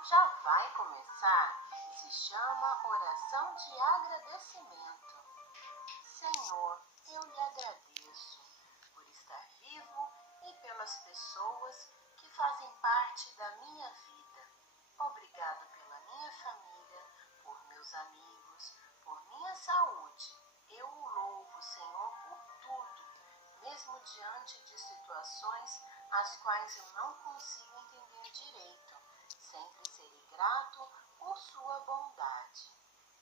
oração já vai começar e se chama oração de agradecimento. Senhor, eu lhe agradeço por estar vivo e pelas pessoas que fazem parte da minha vida. Obrigado pela minha família, por meus amigos, por minha saúde. Eu o louvo, Senhor, por tudo, mesmo diante de situações as quais eu não consigo entender direito. Sempre serei grato por sua bondade.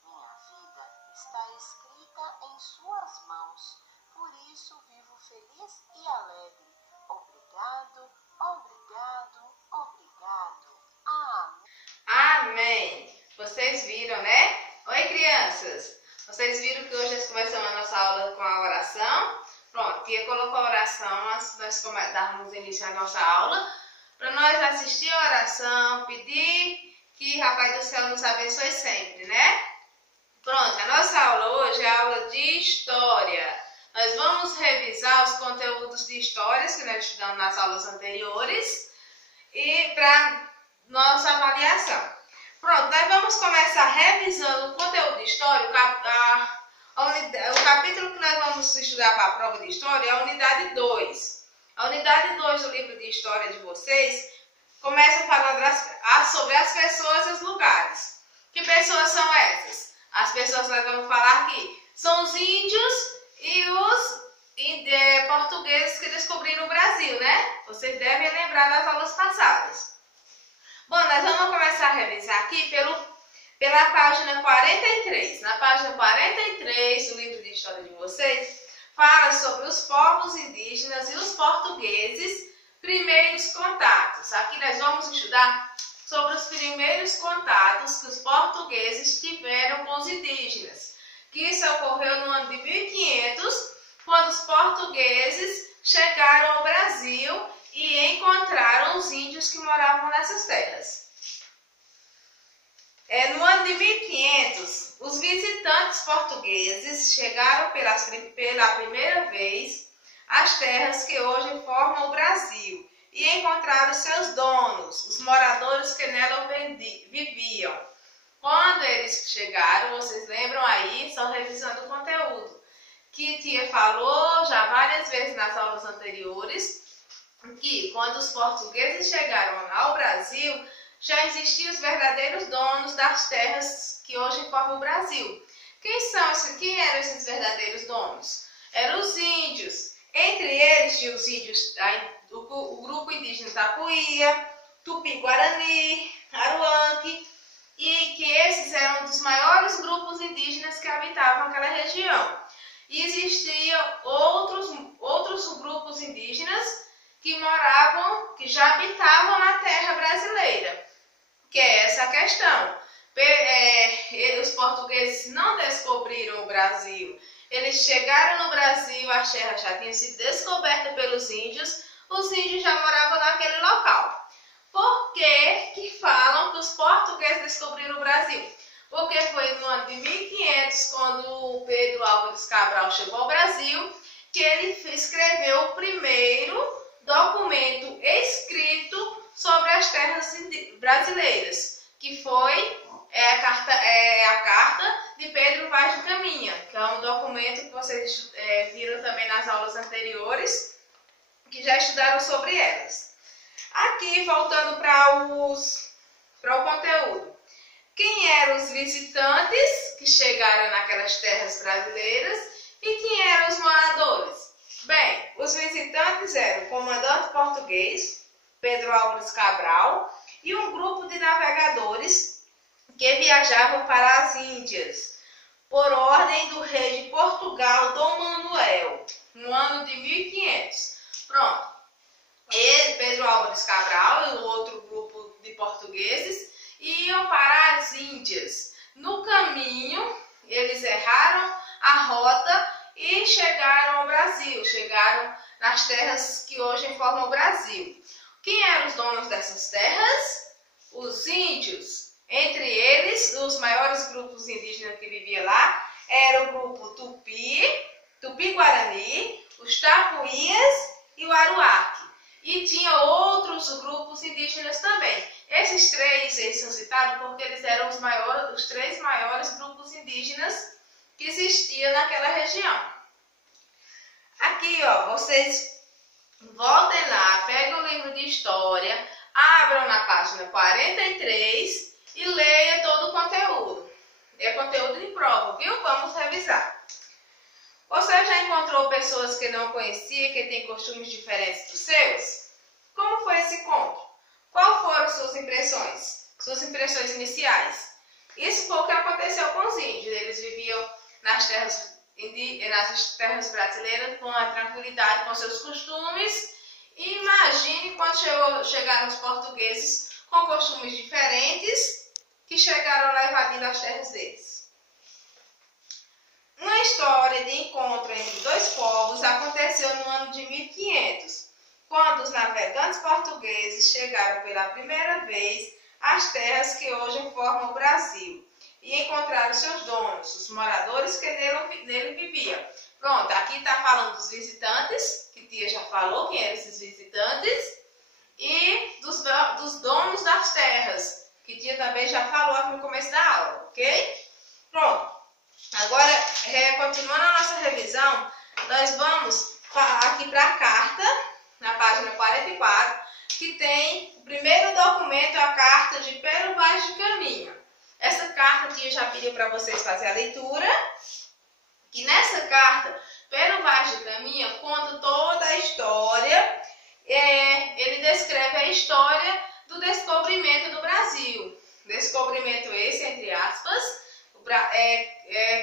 Minha vida está escrita em suas mãos, por isso vivo feliz e alegre. Obrigado, obrigado, obrigado. Amém. Amém. Vocês viram, né? Oi, crianças. Vocês viram que hoje nós começamos a nossa aula com a oração? Pronto, Tia colocou a oração antes de nós darmos início à nossa aula, para nós assistir a oração, pedir que Papai do Céu nos abençoe sempre, né? Pronto, a nossa aula hoje é a aula de História. Nós vamos revisar os conteúdos de histórias que nós estudamos nas aulas anteriores e para nossa avaliação. Pronto, nós vamos começar revisando o conteúdo de História. O capítulo que nós vamos estudar para a prova de História é a unidade 2. A unidade 2 do livro de História de vocês começa falando sobre as pessoas e os lugares. Que pessoas são essas? As pessoas que nós vamos falar aqui são os índios e os portugueses que descobriram o Brasil, né? Vocês devem lembrar das aulas passadas. Bom, nós vamos começar a revisar aqui pela página 43. Na página 43 do livro de História de vocês, fala sobre os povos indígenas e os portugueses, primeiros contatos. Aqui nós vamos estudar sobre os primeiros contatos que os portugueses tiveram com os indígenas. Que isso ocorreu no ano de 1500, quando os portugueses chegaram ao Brasil e encontraram os índios que moravam nessas terras. No ano de 1500, os visitantes portugueses chegaram pela primeira vez às terras que hoje formam o Brasil e encontraram seus donos, os moradores que nela viviam. Quando eles chegaram, vocês lembram aí, só revisando o conteúdo, que Tia falou já várias vezes nas aulas anteriores, que quando os portugueses chegaram ao Brasil, já existiam os verdadeiros donos das terras que hoje formam o Brasil. Quem eram esses verdadeiros donos? Eram os índios. Entre eles tinha os índios, o grupo indígena Tapuia, Tupi-Guarani, Aruanque, e que esses eram um dos maiores grupos indígenas que habitavam aquela região. E existiam outros grupos indígenas que já habitavam na terra brasileira, que é essa a questão. Os portugueses não descobriram o Brasil, eles chegaram no Brasil, a terra já tinha sido descoberta pelos índios, os índios já moravam naquele local. Por que falam que os portugueses descobriram o Brasil? Porque foi no ano de 1500, quando o Pedro Álvares Cabral chegou ao Brasil, que ele escreveu o primeiro documento escrito sobre as terras brasileiras, que foi a carta de Pedro Vaz de Caminha, que é um documento que vocês viram também nas aulas anteriores, que já estudaram sobre elas. Aqui, voltando para o conteúdo. Quem eram os visitantes que chegaram naquelas terras brasileiras e quem eram os moradores? Bem, os visitantes eram o comandante português, Pedro Álvares Cabral, e um grupo de navegadores que viajavam para as Índias, por ordem do rei de Portugal, Dom Manuel, no ano de 1500. Pronto. Pedro Álvares Cabral e o outro grupo de portugueses iam para as Índias. No caminho, eles erraram a rota e chegaram ao Brasil, chegaram nas terras que hoje formam o Brasil. Quem eram os donos dessas terras? Os índios. Entre eles, os maiores grupos indígenas que viviam lá era o grupo Tupi-Guarani, os Tapuias e o Aruaque. E tinha outros grupos indígenas também. Esses três eles são citados porque eles eram os três maiores grupos indígenas que existiam naquela região. Aqui, ó, vocês voltem lá, pegam o livro de história, abram na página 43 e leia todo o conteúdo. É conteúdo de prova, viu? Vamos revisar. Você já encontrou pessoas que não conhecia, que têm costumes diferentes dos seus? Como foi esse encontro? Quais foram suas impressões? Suas impressões iniciais? Isso foi o que aconteceu com os índios. Eles viviam nas terras brasileiras com a tranquilidade, com seus costumes. E imagine quando chegaram os portugueses com costumes diferentes que chegaram lá invadindo as terras deles. Uma história de encontro entre dois povos aconteceu no ano de 1500, quando os navegantes portugueses chegaram pela primeira vez às terras que hoje formam o Brasil e encontraram seus donos, os moradores que nele viviam. Pronto, aqui está falando dos visitantes, que Tia já falou quem eram esses visitantes, e dos donos das terras, que Tia também já falou aqui no começo da aula, ok? Pronto, agora, continuando a nossa revisão, nós vamos aqui para a carta, na página 44, que tem o primeiro documento, a carta de Pero Vaz de Caminha. Essa carta Tia já pediu para vocês fazerem a leitura, que nessa carta, Pero Vaz de Caminha conta toda a história, ele descreve a história do descobrimento do Brasil. Descobrimento esse, entre aspas,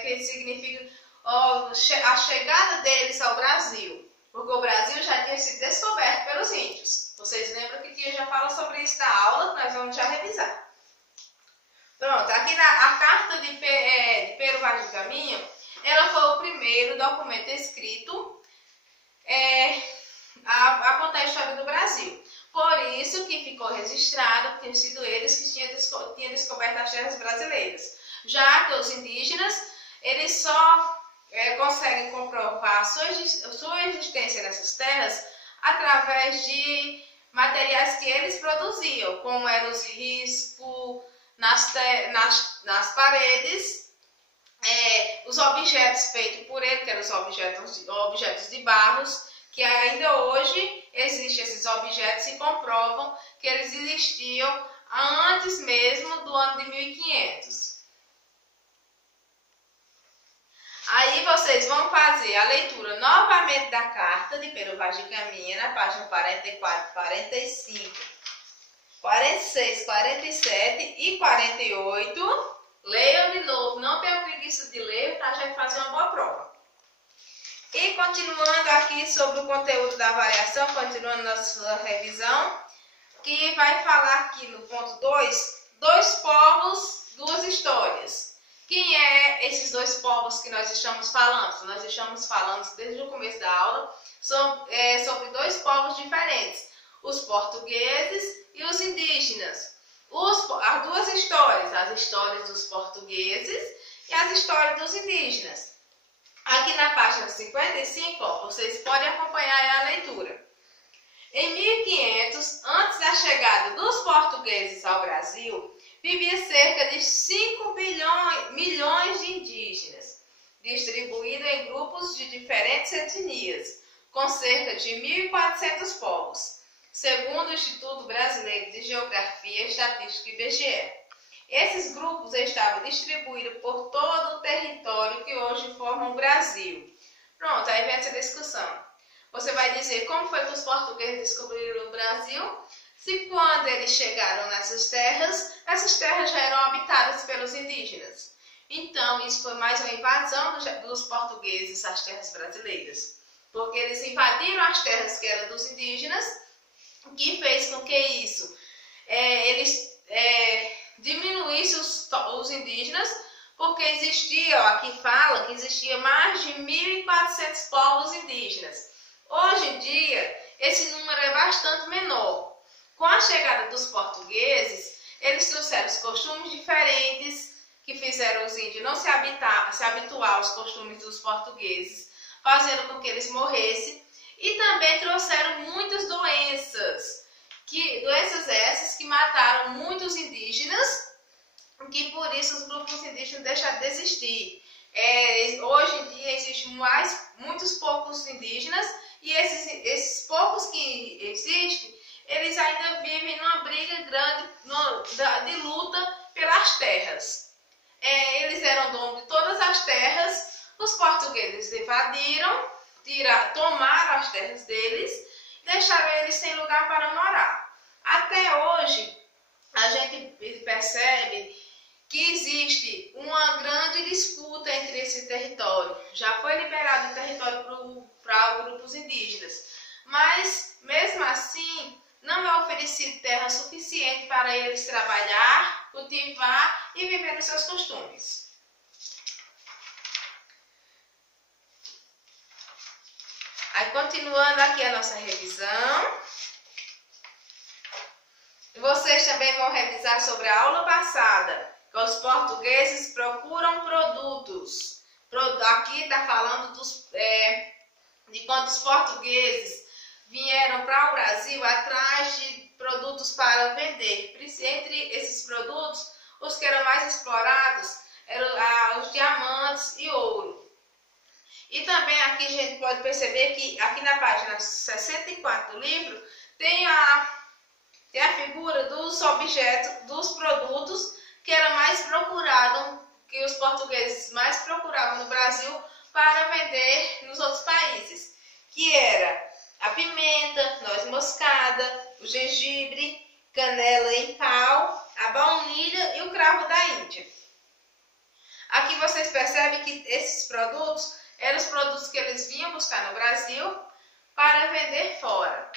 que significa a chegada deles ao Brasil, porque o Brasil já tinha sido descoberto pelos índios. Vocês lembram que Tia já falou sobre isso na aula, nós vamos já revisar. Pronto, aqui a carta de Pero Vaz de Caminha, ela foi o primeiro documento escrito a contar a história do Brasil. Por isso que ficou registrado que tinham sido eles que tinham descoberto as terras brasileiras. Já que os indígenas, eles só conseguem comprovar a sua existência nessas terras através de materiais que eles produziam, como eram os riscos nas paredes, os objetos feitos por ele, que eram os objetos de barros, que ainda hoje existem esses objetos e comprovam que eles existiam antes mesmo do ano de 1500. Aí vocês vão fazer a leitura novamente da carta de Pero Vaz de Caminha, na página 44, 45, 46, 47 e 48. Leiam de novo, não tenham preguiça de ler, para a gente fazer uma boa prova. E continuando aqui sobre o conteúdo da avaliação, continuando nossa revisão, que vai falar aqui no ponto 2, dois povos, duas histórias. Quem é esses dois povos que nós estamos falando? Nós estamos falando desde o começo da aula sobre dois povos diferentes, os portugueses e os indígenas. As duas histórias, as histórias dos portugueses e as histórias dos indígenas. Aqui na página 55, vocês podem acompanhar a leitura. Em 1500, antes da chegada dos portugueses ao Brasil, vivia cerca de 5 milhões de indígenas, distribuídos em grupos de diferentes etnias, com cerca de 1.400 povos, segundo o Instituto Brasileiro de Geografia e Estatística IBGE. Esses grupos estavam distribuídos por todo o território que hoje forma o Brasil. Pronto, aí vem essa discussão. Você vai dizer como foi que os portugueses descobriram o Brasil? Se quando eles chegaram nessas terras já eram habitadas pelos indígenas. Então, isso foi mais uma invasão dos portugueses às terras brasileiras. Porque eles invadiram as terras que eram dos indígenas, o que fez com que isso diminuísse os indígenas, porque aqui fala que existia mais de 1.400 povos indígenas. Hoje em dia, esse número é bastante menor. Com a chegada dos portugueses, eles trouxeram os costumes diferentes que fizeram os índios não se habituar aos costumes dos portugueses, fazendo com que eles morressem, e também trouxeram muitas doenças Doenças essas que mataram muitos indígenas, que por isso os grupos indígenas deixaram de existir. Hoje em dia existem muitos poucos indígenas, e esses poucos que existem, eles ainda vivem numa briga grande de luta pelas terras. Eles eram donos de todas as terras, os portugueses invadiram, tomaram as terras deles, deixaram eles sem lugar para morar. Até hoje, a gente percebe que existe uma grande disputa entre esse território. Já foi liberado o território para grupos indígenas, mas mesmo assim não é oferecido terra suficiente para eles trabalhar, cultivar e viver os seus costumes. Aí, continuando aqui a nossa revisão, vocês também vão revisar sobre a aula passada. Os portugueses procuram produtos. Aqui está falando de quando os portugueses vieram para o Brasil atrás de produtos para vender. Entre esses produtos, os que eram mais explorados eram os diamantes e ouro. E também aqui a gente pode perceber que aqui na página 64 do livro tem a figura dos objetos, dos produtos que era mais procurado, que os portugueses mais procuravam no Brasil para vender nos outros países, que era a pimenta, noz moscada, o gengibre, canela em pau, a baunilha e o cravo da Índia. Aqui vocês percebem que esses produtos eram os produtos que eles vinham buscar no Brasil para vender fora.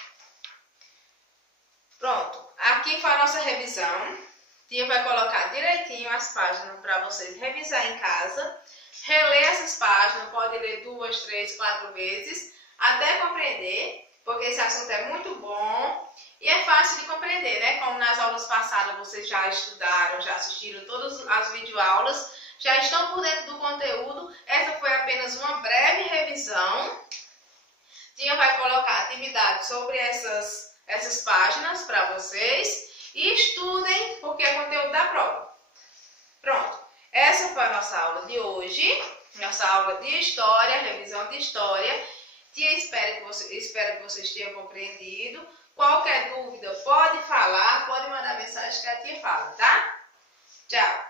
Pronto, aqui foi a nossa revisão. Tia vai colocar direitinho as páginas para vocês revisar em casa. Reler essas páginas, pode ler 2, 3, 4 vezes, até compreender, porque esse assunto é muito bom e é fácil de compreender, né? Como nas aulas passadas vocês já estudaram, já assistiram todas as videoaulas, já estão por dentro do conteúdo. Essa foi apenas uma breve revisão. Tia vai colocar atividade sobre essas páginas para vocês. E estudem, porque é conteúdo da prova. Pronto, essa foi a nossa aula de hoje, nossa aula de história, revisão de história. Tia espero que vocês tenham compreendido. Qualquer dúvida pode falar, pode mandar mensagem que a tia fala, tá? Tchau!